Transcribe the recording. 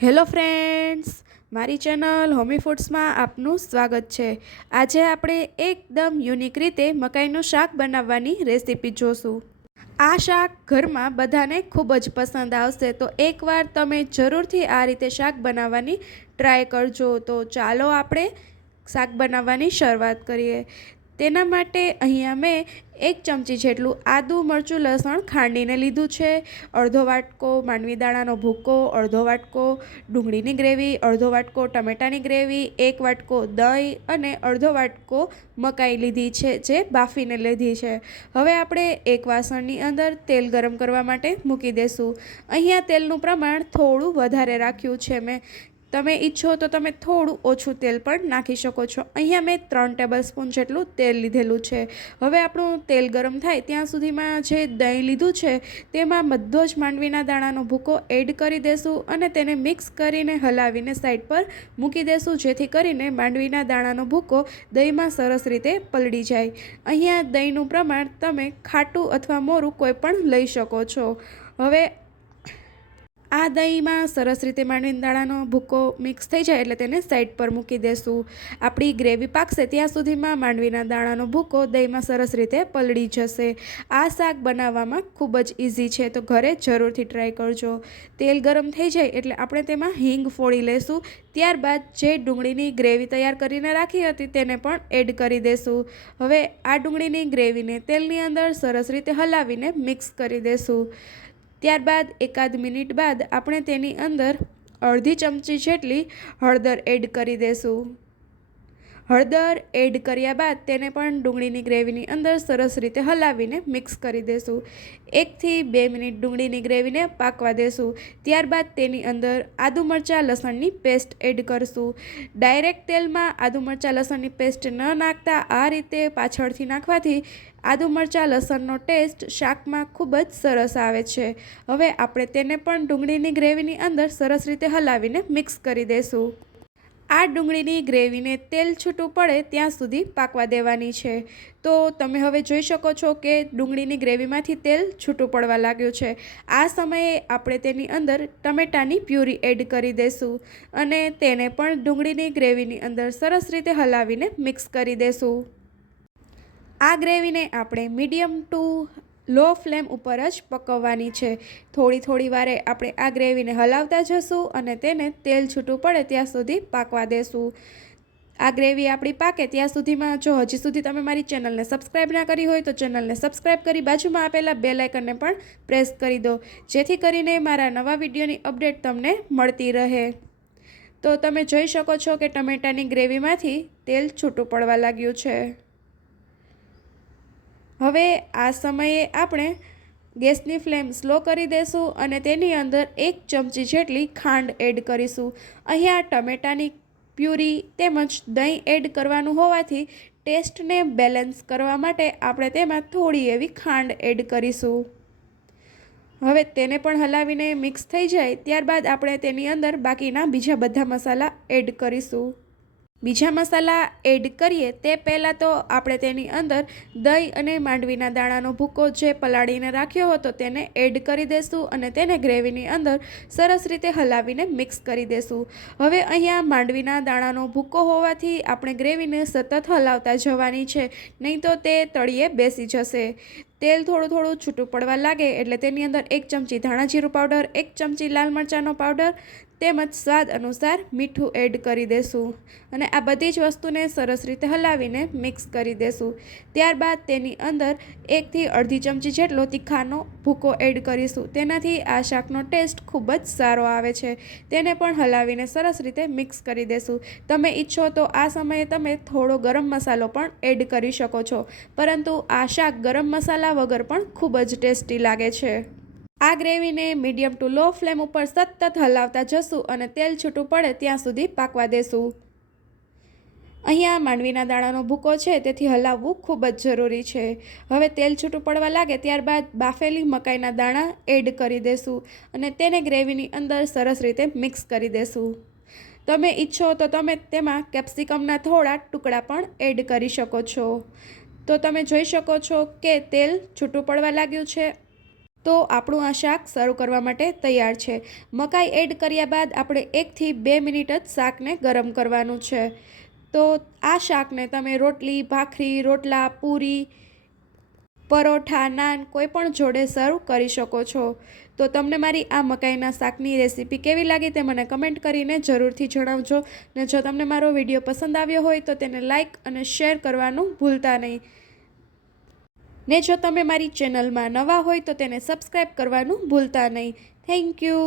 Hello friends, મારી channel હોમી ફૂડ્સમાં આપનું સ્વાગત છે। આજે આપણે એકદમ યુનિક રીતે મકાઈનું શાક બનાવવાની રેસીપી જોશું। આ શાક ઘરમાં બધાને ખૂબ જ પસંદ આવશે, તો એકવાર તમે જરૂરથી આ રીતે શાક બનાવવાની ટ્રાય કરજો। તો ચાલો આપણે શાક બનાવવાની શરૂઆત કરીએ। તેના માટે અહીંયા મેં 1 ચમચી જેટલું આદું મરચું લસણ ખાંડીને લીધું છે, અડધો વાટકો માંડવી દાણાનો ભૂકો, અડધો વાટકો ડુંગળીની ગ્રેવી, અડધો વાટકો ટમેટાની ગ્રેવી, 1 વાટકો દહીં અને અડધો વાટકો મકાઈ લીધી છે જે બાફીને લીધી છે। હવે આપણે એક વાસણની અંદર તેલ ગરમ કરવા માટે મૂકી દેશું। અહીંયા તેલનું પ્રમાણ થોડું વધારે રાખ્યું છે મેં, તમે ઈચ્છો તો તમે થોડું ઓછું તેલ પણ નાખી શકો છો। અહીંયા મેં 3 ટેબલસ્પૂન જેટલું તેલ લીધેલું છે। હવે આપણું તેલ ગરમ થાય ત્યાં સુધીમાં જે દહીં લીધું છે તેમાં બધો જ માંડવીના દાણાનો ભૂકો એડ કરી દેશું અને તેને મિક્સ કરીને હલાવીને સાઈડ પર મૂકી દેશું, જેથી કરીને માંડવીના દાણાનો ભૂકો દહીંમાં સરસ રીતે પલળી જાય। અહીંયા દહીંનું પ્રમાણ તમે ખાટું અથવા મોરું કોઈ પણ લઈ શકો છો। હવે આ દહીંમાં સરસ રીતે માંડવીના દાણાનો ભૂકો મિક્સ થઈ જાય એટલે તેને સાઈડ પર મૂકી દેશું। આપણી ગ્રેવી પાકશે ત્યાં સુધીમાં માંડવીના દાણાનો ભૂકો દહીંમાં સરસ રીતે પલળી જશે। આ શાક બનાવવામાં ખૂબ જ ઇઝી છે, તો ઘરે જરૂરથી ટ્રાય કરજો। તેલ ગરમ થઈ જાય એટલે આપણે તેમાં હિંગ ફોડી લેશું, ત્યારબાદ જે ડુંગળીની ગ્રેવી તૈયાર કરીને રાખી હતી તેને પણ એડ કરી દેશું। હવે આ ડુંગળીની ગ્રેવીને તેલની અંદર સરસ રીતે હલાવીને મિક્સ કરી દેશું। ત્યારબાદ એકાદ મિનિટ બાદ આપણે તેની અંદર અડધી ચમચી જેટલી હળદર એડ કરી દેશું। હળદર એડ કર્યા બાદ તેને પણ ડુંગળીની ગ્રેવીની અંદર સરસ રીતે હલાવીને મિક્સ કરી દેશું। 1 થી 2 મિનિટ ડુંગળીની ગ્રેવીને પાકવા દેશું। ત્યારબાદ તેની અંદર આદુ મરચાં લસણની પેસ્ટ એડ કરશું। ડાયરેક્ટ તેલમાં આદુ મરચાં લસણની પેસ્ટ ન નાખતા આ રીતે પાછળથી નાખવાથી આદુ મરચાં લસણનો ટેસ્ટ શાકમાં ખૂબ જ સરસ આવે છે। હવે આપણે તેને પણ ડુંગળીની ગ્રેવીની અંદર સરસ રીતે હલાવીને મિક્સ કરી દેશું। આ ડુંગળીની ગ્રેવીને તેલ છૂટું પડે ત્યાં સુધી પાકવા દેવાની છે। તો તમે હવે જોઈ શકો છો કે ડુંગળીની ગ્રેવીમાંથી તેલ છૂટું પડવા લાગ્યું છે। આ સમયે આપણે તેની અંદર ટમેટાની પ્યુરી એડ કરી દઈશું અને તેને પણ ડુંગળીની ગ્રેવીની અંદર સરસ રીતે હલાવીને મિક્સ કરી દેશું। આ ગ્રેવીને આપણે મીડિયમ ટુ લો ફ્લેમ ઉપર જ પકવવાની છે। થોડી વારે આપણે આ ગ્રેવીને હલાવતા જશું અને તેને તેલ છૂટું પડે ત્યાં સુધી પાકવા દેશું। આ ગ્રેવી આપણી પાકે ત્યાં સુધીમાં જો હજી સુધી તમે મારી ચેનલને સબસ્ક્રાઈબ ના કરી હોય તો ચેનલને સબસ્ક્રાઈબ કરી બાજુમાં આપેલા બેલ આઇકનને પણ પ્રેસ કરી દો, જેથી કરીને મારા નવા વિડીયોની અપડેટ તમને મળતી રહે। તો તમે જોઈ શકો છો કે ટમેટાની ગ્રેવીમાંથી તેલ છૂટું પડવા લાગ્યું છે। હવે આ સમયે આપણે ગેસની ફ્લેમ સ્લો કરી દેશું અને તેની અંદર 1 ચમચી જેટલી ખાંડ એડ કરીશું। અહીંયા ટમેટાની પ્યુરી તેમજ દહીં એડ કરવાનું હોવાથી ટેસ્ટને બેલેન્સ કરવા માટે આપણે તેમાં થોડી એવી ખાંડ એડ કરીશું। હવે તેને પણ હલાવીને મિક્સ થઈ જાય ત્યારબાદ આપણે તેની અંદર બાકીના બીજા બધા મસાલા એડ કરીશું। બીજા મસાલા એડ કરીએ તે પહેલાં તો આપણે તેની અંદર દહીં અને માંડવીના દાણાનો ભૂકો જે પલાળીને રાખ્યો હતો તેને એડ કરી દઈશું અને તેને ગ્રેવીની અંદર સરસ રીતે હલાવીને મિક્સ કરી દઈશું। હવે અહીંયા માંડવીના દાણાનો ભૂકો હોવાથી આપણે ગ્રેવીને સતત હલાવતા જવાની છે, નહીં તો તે તળિયે બેસી જશે। તેલ થોડું છૂટું પડવા લાગે એટલે તેની અંદર 1 ચમચી ધાણા જીરું પાવડર, 1 ચમચી લાલ મરચાંનો પાવડર તેમજ સ્વાદ અનુસાર મીઠું એડ કરી દેશું અને આ બધી જ વસ્તુને સરસ રીતે હલાવીને મિક્સ કરી દેશું। ત્યારબાદ તેની અંદર 1 થી અડધી ચમચી જેટલો તીખાનો ભૂકો એડ કરીશું, તેનાથી આ શાકનો ટેસ્ટ ખૂબ જ સારો આવે છે। તેને પણ હલાવીને સરસ રીતે મિક્સ કરી દેશું। તમે ઈચ્છો તો આ સમયે તમે થોડો ગરમ મસાલો પણ એડ કરી શકો છો, પરંતુ આ શાક ગરમ મસાલા વગર પણ ખૂબ જ ટેસ્ટી લાગે છે। આ ગ્રેવીને મીડિયમ ટુ લો ફ્લેમ ઉપર સતત હલાવતા જશું અને તેલ છૂટું પડે ત્યાં સુધી પાકવા દેશું। અહીંયા માંડવીના દાણાનો ભૂકો છે તેથી હલાવવું ખૂબ જ જરૂરી છે। હવે તેલ છૂટું પડવા લાગે ત્યારબાદ બાફેલી મકાઈના દાણા એડ કરી દેશું અને તેને ગ્રેવીની અંદર સરસ રીતે મિક્સ કરી દેશું। તમે ઈચ્છો તો તમે તેમાં કેપ્સિકમના થોડા ટુકડા પણ એડ કરી શકો છો। તો તમે જોઈ શકો છો કે તેલ છૂટું પડવા લાગ્યું છે। તો આપણું આ શાક સર્વ કરવા માટે તૈયાર છે. મકાઈ એડ કર્યા બાદ આપણે 1 થી 2 મિનિટ જ શાકને ગરમ કરવાનું છે. તો આ શાકને તમે રોટલી, ભાખરી, રોટલા, પૂરી, પરોઠા, નાન કોઈ પણ જોડે સર્વ કરી શકો છો. તો તમને મારી આ મકાઈના શાકની રેસીપી કેવી લાગી તે મને કમેન્ટ કરીને જરૂરથી જણાવજો. ને જો તમને મારો વિડીયો પસંદ આવ્યો હોય તો તેને લાઈક અને શેર કરવાનું ભૂલતા નહીં. ને જો તમે મારી ચેનલમાં નવા હોય તો તેને સબસ્ક્રાઈબ કરવાનું ભૂલતા નહીં. Thank you.